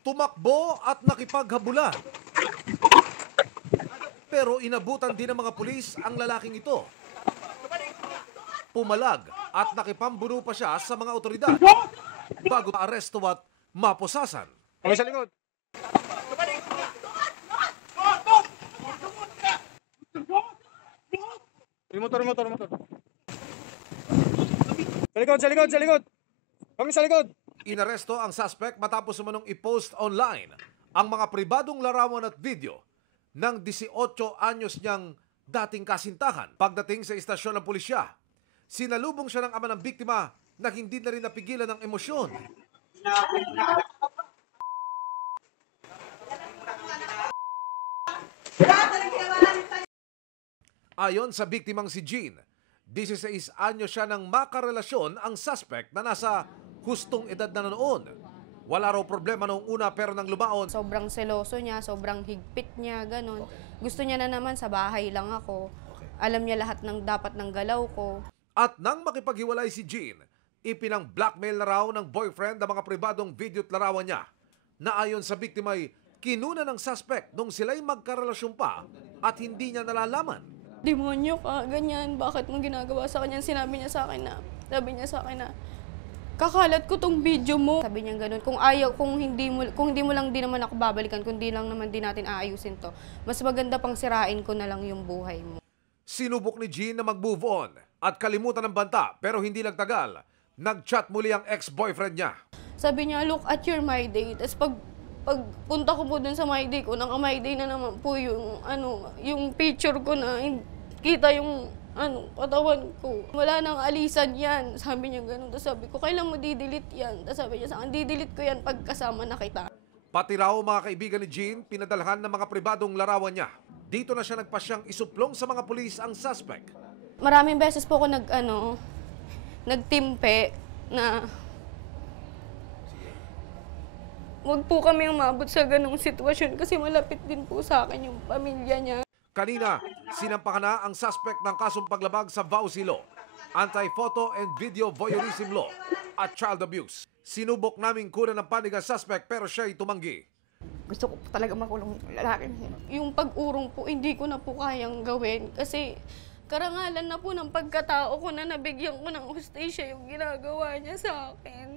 Tumakbo at nakipaghabulan. Pero inabutan din ng mga pulis ang lalaking ito. Pumalag at nakipambuno pa siya sa mga otoridad bago maaresto at mapusasan. Kami sa likod. Motor. Sa likod. Kami sa likod. Inaresto ang suspect matapos umanong i-post online ang mga pribadong larawan at video ng 18 anyos niyang dating kasintahan. Pagdating sa istasyon ng pulisya, sinalubong siya ng ama ng biktima na hindi na rin napigilan ng emosyon. Ayon sa biktimang si Jean, 16 anyo siya nang makarelasyon ang suspect na nasa hustong edad na noon. Wala raw problema noong una pero nang lumaon. Sobrang seloso niya, sobrang higpit niya, ganun. Gusto niya na naman sa bahay lang ako. Alam niya lahat ng dapat ng galaw ko. At nang makipaghiwalay si Jean, ipinang-blackmail na raw ng boyfriend ang mga pribadong video at larawan niya na ayon sa biktima ay kinuna ng suspect nung sila'y magkarelasyon pa at hindi niya nalalaman. Demonyo ka, ganyan. Bakit mo ginagawa sa kanya? Sabi niya sa akin na, kakalat ko tong video mo. Sabi niya ganun, kung hindi mo lang din naman ako babalikan, kung di lang naman din natin aayusin to, mas maganda pang sirain ko na lang yung buhay mo. Sinubok ni Jean na mag-move on at kalimutan ng banta pero hindi nagtagal. Nag-chat muli ang ex-boyfriend niya. Sabi niya, look at your My Day. Tapos pagpunta ko po dun sa My Day ko, naka-My Day na naman po yung picture ko na kita yung katawan ko. Wala nang alisan yan. Sabi niya ganun. Tapos sabi ko, kailan mo di-delete yan? Tapos sabi niya sa akin, di-delete ko yan pagkasama na kita. Pati raw mga kaibigan ni Jean, pinadalhan ng mga pribadong larawan niya. Dito na siya nagpasyang isuplong sa mga pulis ang suspect. Maraming beses po ako nagtimpe na wag po kami umabot sa ganung sitwasyon kasi malapit din po sa akin yung pamilya niya. Kanina, sinampakan na ang suspect ng kasong paglabag sa VAUSI Law, Anti-Photo and Video Voyeurism Law at Child Abuse. Sinubok naming kunan ng panig ang suspect pero siya'y tumanggi. Gusto ko talaga makulong yung lalaki. Yung pag-urong po, hindi ko na po kayang gawin kasi karangalan na po ng pagkatao ko na nabigyan ko ng hustisya yung ginagawa niya sa akin.